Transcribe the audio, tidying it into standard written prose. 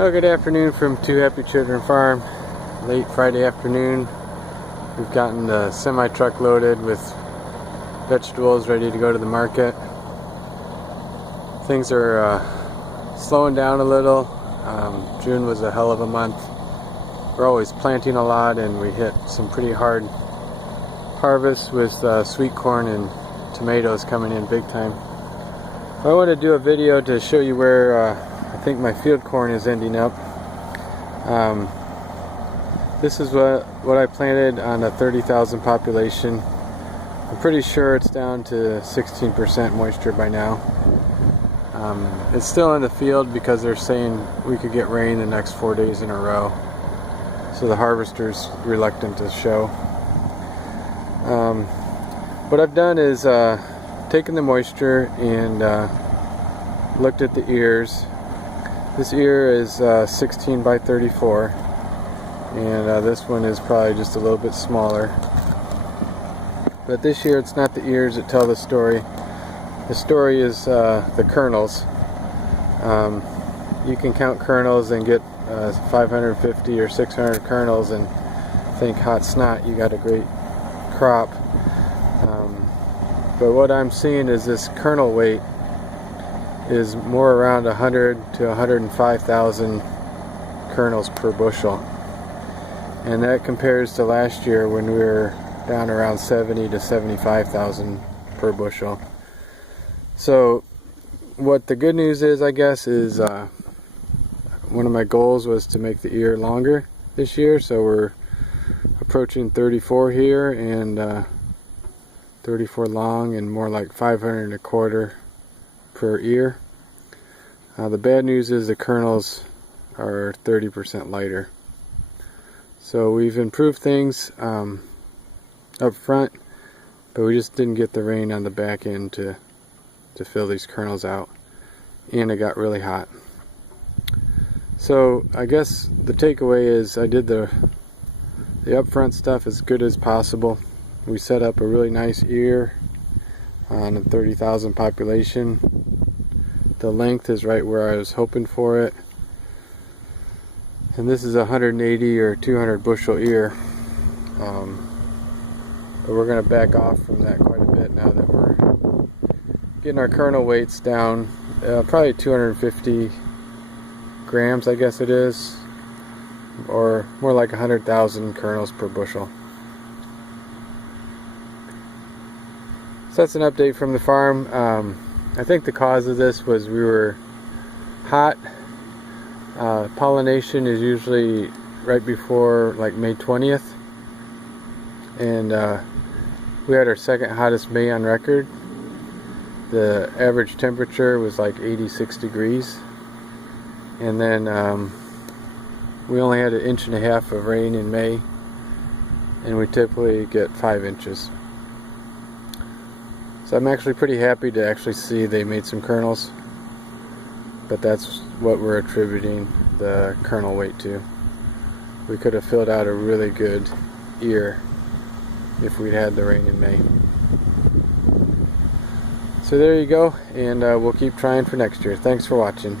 Oh, good afternoon from Two Happy Children Farm. Late Friday afternoon. We've gotten the semi-truck loaded with vegetables ready to go to the market. Things are slowing down a little. June was a hell of a month. We're always planting a lot, and we hit some pretty hard harvests with sweet corn and tomatoes coming in big time. I want to do a video to show you where I think my field corn is ending up. This is what I planted on a 30,000 population. I'm pretty sure it's down to 16% moisture by now. It's still in the field because they're saying we could get rain the next 4 days in a row. So the harvester's reluctant to show. What I've done is taken the moisture and looked at the ears. This ear is 16 by 34, and this one is probably just a little bit smaller. But this year it's not the ears that tell the story. The story is the kernels. You can count kernels and get 550 or 600 kernels and think hot snot, you got a great crop. But what I'm seeing is this kernel weight is more around 100 to 105,000 kernels per bushel, and that compares to last year when we were down around 70 to 75,000 per bushel. So what the good news is, I guess, is one of my goals was to make the ear longer this year, so we're approaching 34 here, and 34 long and more like 500 and a quarter per ear. The bad news is the kernels are 30% lighter. So we've improved things up front, but we just didn't get the rain on the back end to fill these kernels out, and it got really hot. So I guess the takeaway is I did the upfront stuff as good as possible. We set up a really nice ear on a 30,000 population. The length is right where I was hoping for it, and this is a 180 or 200 bushel ear. But we're going to back off from that quite a bit now that we're getting our kernel weights down, probably 250 grams, I guess it is, or more like 100,000 kernels per bushel. So that's an update from the farm. I think the cause of this was we were hot. Pollination is usually right before like May 20th, and we had our second hottest May on record. The average temperature was like 86 degrees, and then we only had 1.5 inches of rain in May, and we typically get 5 inches. So I'm actually pretty happy to actually see they made some kernels, but that's what we're attributing the kernel weight to. We could have filled out a really good ear if we'd had the rain in May. So there you go, and we'll keep trying for next year. Thanks for watching.